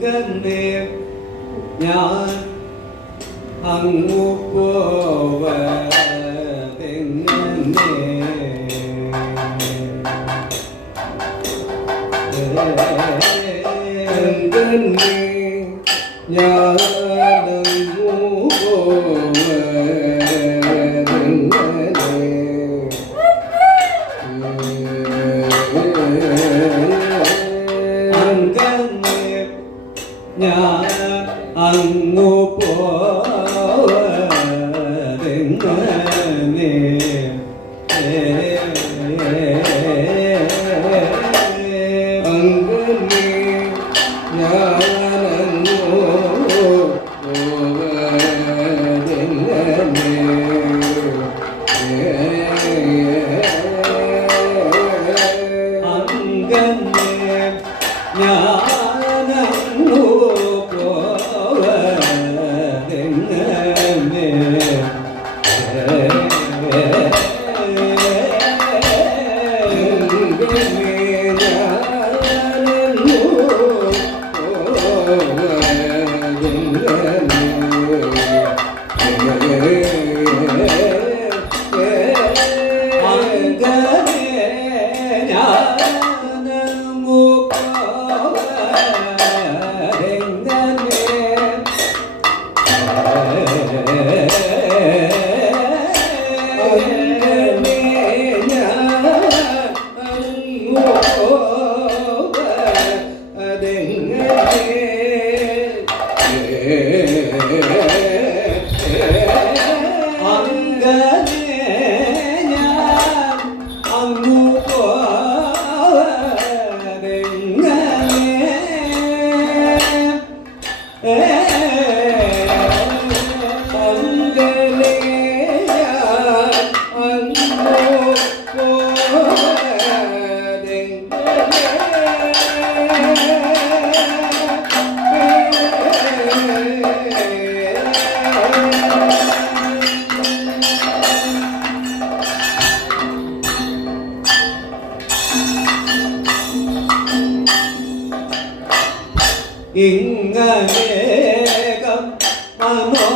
ഗന്ധേ ഞാൻ അങ്ങു പോവ ഞാൻ yeah, yeah, yeah. ഇങ്ങനേകം മനോ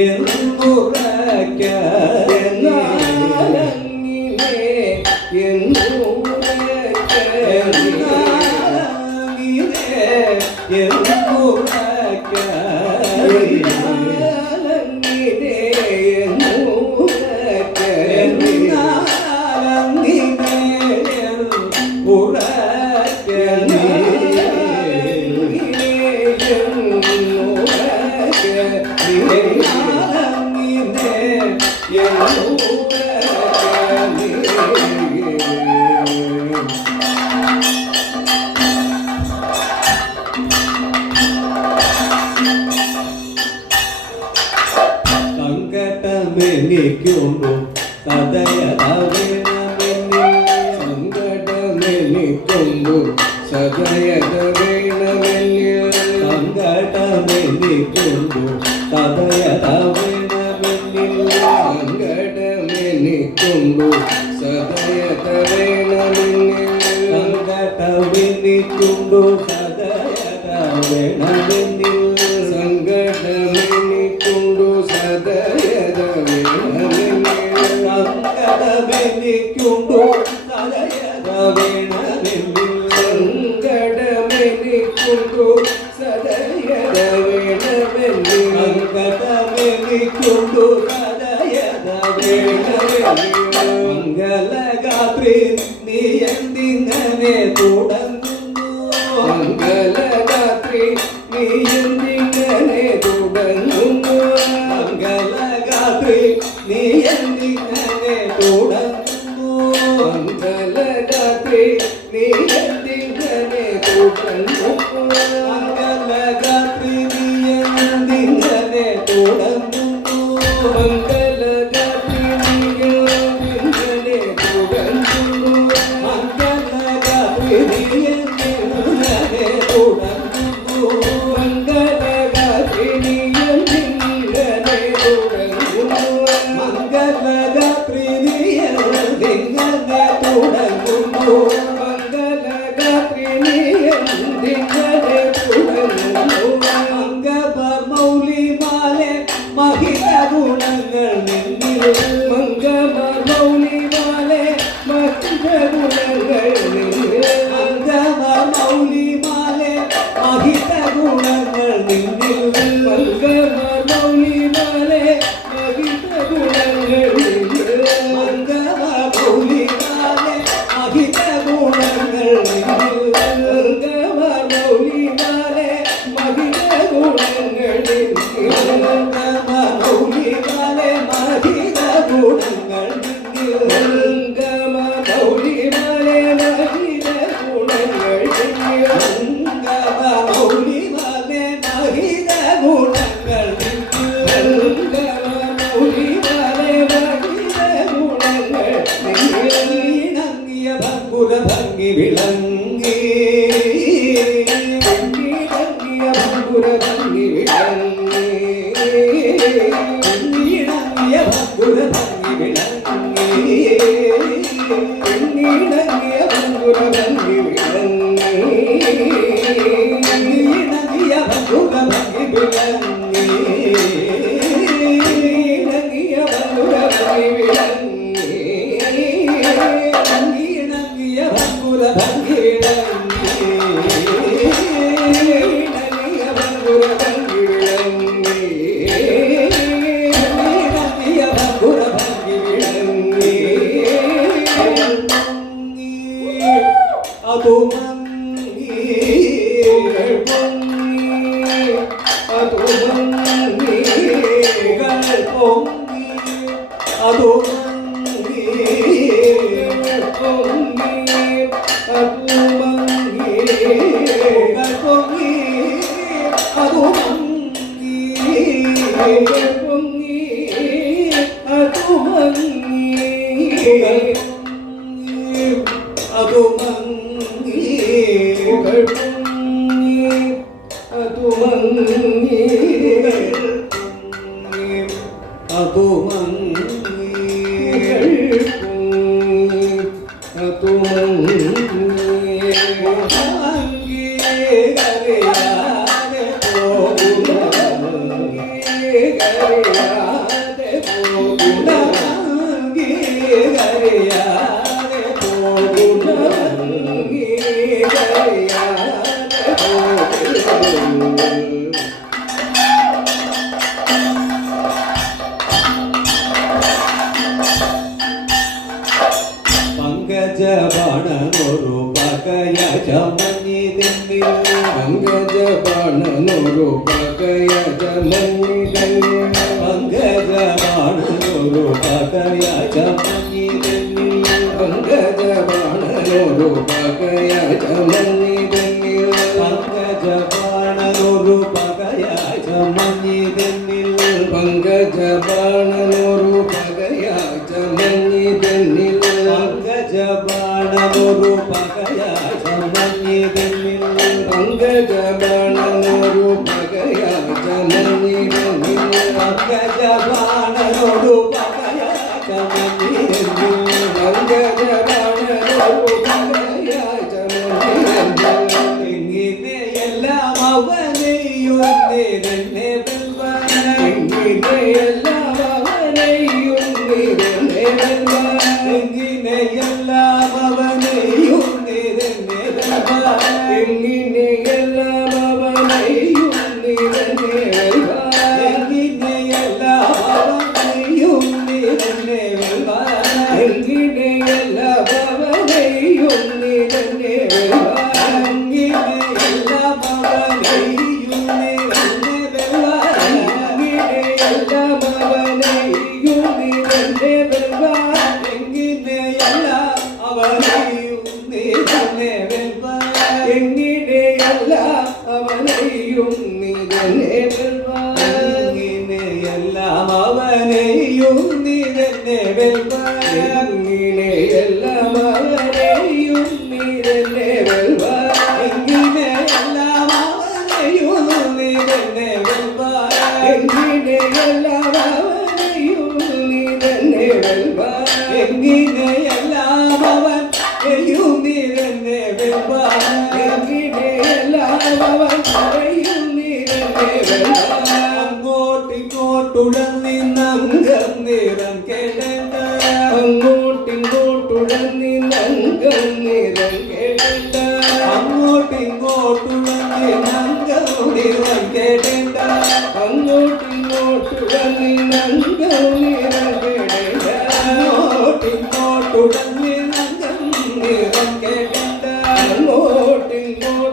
എന്തു എന്തുറയ്ക്കാൻ എനിക്കുണ്ടോ സദയതവേണമെന്നിൽ സങ്കടമെനിക്കുണ്ടോ സദയതവേണമെന്നിൽ സങ്കടമെനിക്കുണ്ടോ സദയതവേണമെന്നിൽ സങ്കടമെനിക്കുണ്ടോ സദയതവേണമെന്നിൽ സങ്കടമെനിക്കുണ്ടോ സദയതവേണമെന്നിൽ മംഗളഗാത്രി നീ എന്തിങ്ങനെ തുടങ്ങി Thank you. അപുമംഗ 心鮮やかに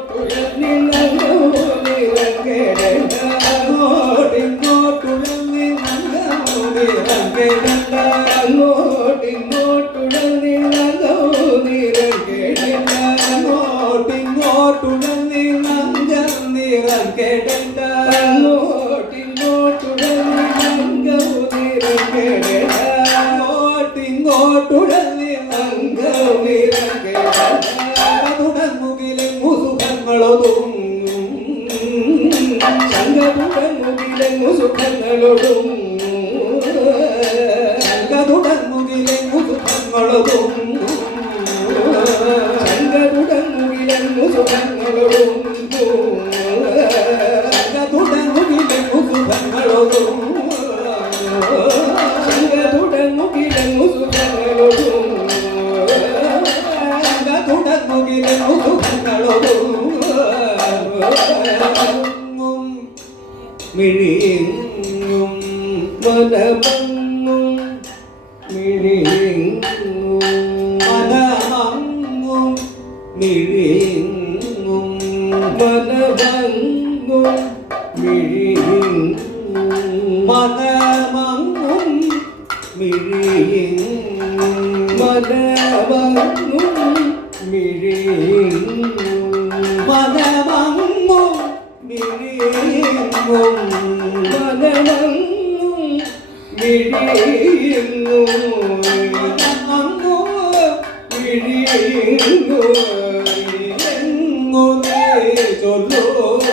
Let me വിഴിയുന്നു അങ്ങോ വിഴിയുന്നു ചൊല്ലോ.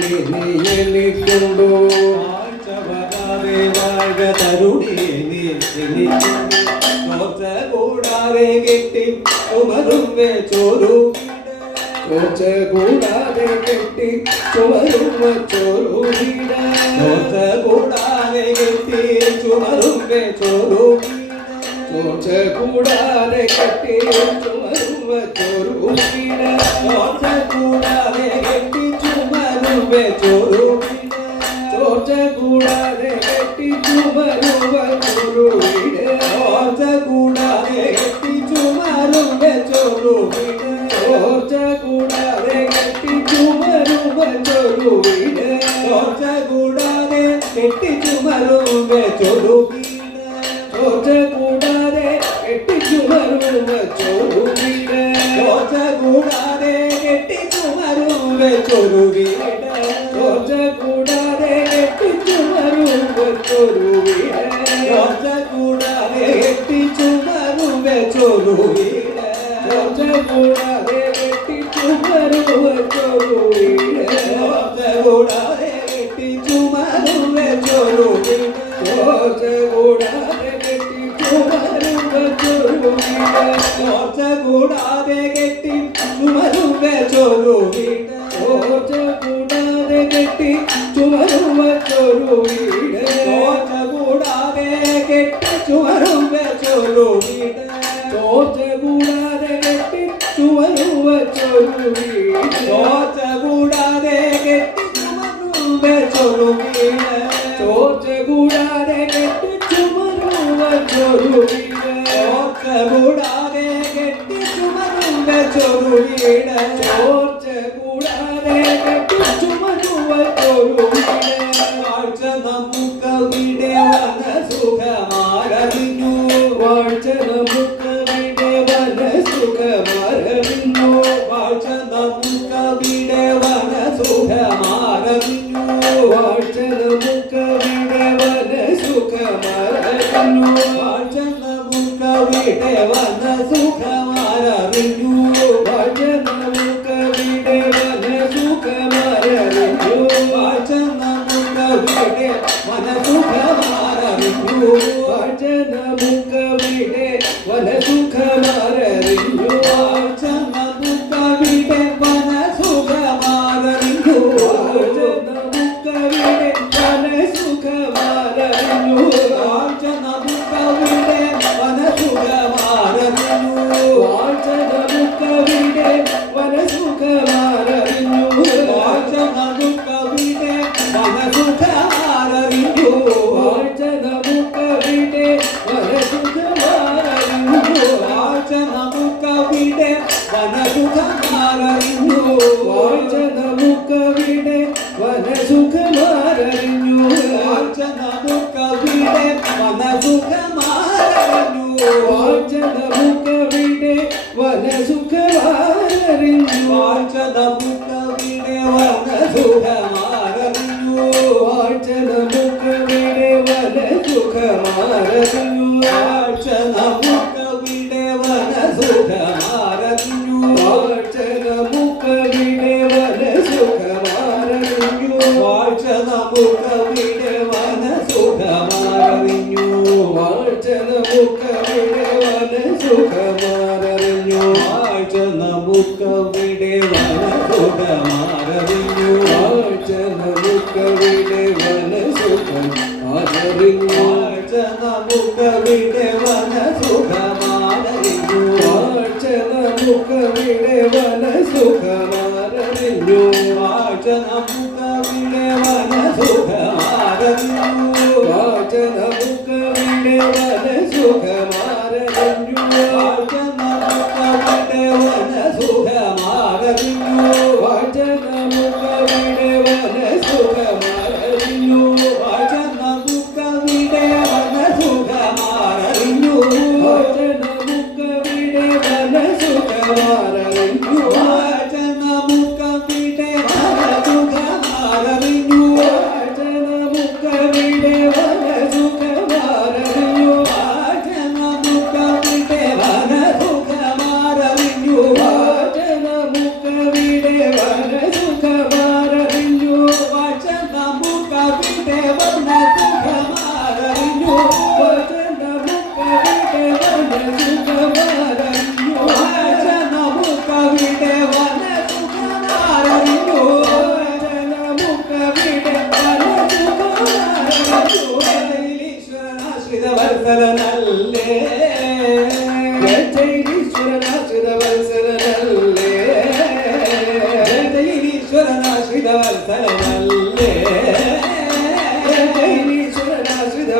കരുണി നീ എനിക്കുണ്ടോ വാഴ്ചവരാതെ വാഴ കരുണി നീ എനിക്കുണ്ടോ ചോർച്ച കൂടാതെ കെട്ടി ചുമരുമേ ചോരു. ചോർച്ച കൂടാതെ കെട്ടി ചുമരുമ ചോരു. ചോർച്ച കൂടാതെ കെട്ടി ചുമരുമേ ചോരു. ചോർച്ച കൂടാതെ കെട്ടി ചുമരു ചോറുവിട കൂടാതെ കെട്ടി ചുമരുമ ചോറുവിട ചോർച്ച കൂടാതെ കെട്ടി ചുമരുമ്പേ ചോറുവിട ചോർച്ച കൂടാതെ കെട്ടി ചുമരുമ ചോറുവിട ചോർച്ച കൂടാതെ കെട്ടി ചുമരുമ്പേ ചോറുവിട ചോർച്ച കൂടാതെ കെട്ടി ചുമരുമ ചോറുവിട ചോർച്ച കൂടാതെ കെട്ടി ചുമരുമ്പേ ചോറുവിട ചോർച്ച കൂടാതെ കെട്ടി ചുമരുമ ചോറുവിട ചോർച്ച കൂടാതെ കെട്ടി ചുമരുമ്പേ ചോറുവിട ചോർച്ച കൂടാതെ കെട്ടി ചുമരുമ ചോറുവിട ചോർച്ച കൂടാതെ കെട്ടി ചുമരുമ്പേ ചോറുവിട ചോർച്ച കൂടാതെ കെട്ടി ചുമരുമ ചോറുവിട ചോർച്ച കൂടാതെ കെട്ടി ചുമരുമ്പേ ചോറുവിട ചോർച്ച കൂടാതെ കെട്ടി ചുമരുമ ചോറുവിട ചോർച്ച കൂടാതെ കെട്ടി ചുമരുമ്പേ ചോറുവിട ചോർച്ച കൂടാതെ കെട്ടി ചുമരുമ ചോറുവിട ചോർച്ച കൂടാതെ കെട്ടി ചുമരുമ്പേ ചോറുവിട ചോർച്ച കൂടാതെ കെട്ടി ചുമരുമ ചോറുവിട ചോർച്ച ஒளியிட ஓ നമുക്കവിടെ വന സുഖമാരറിഞ്ഞു വാഴ്ച നമുക്ക് വിടെ വന സുഖമരവിന്നു കാഴ്ച നമുക്കവിടെ വന സുഖമാരറിഞ്ഞു വാഴ്ച നമുക്ക് വിടെ വന സുഖമാരറിഞ്ഞു വാഴ്ച നമുക്ക് വിടെ വന സുഖം ആദരിഞ്ഞു കാഴ്ച നമുക്കവിടെ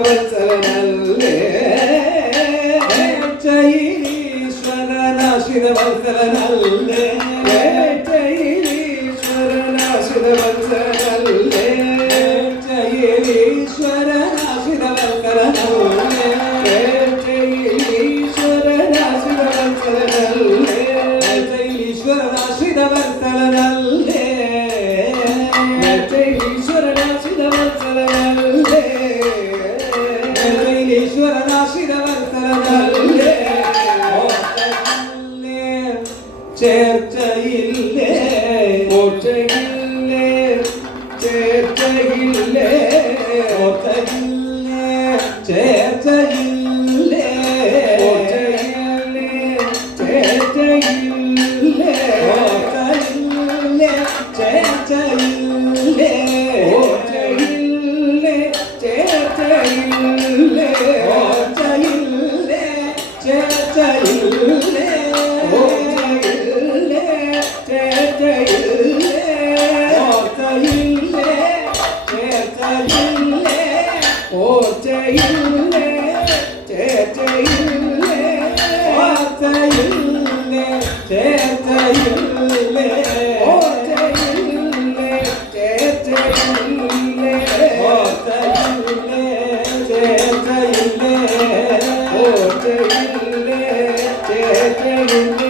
വത്സലനല്ലേ ചൈനീശ്വരനാശിന വത്സലനല്ലേ Alegria.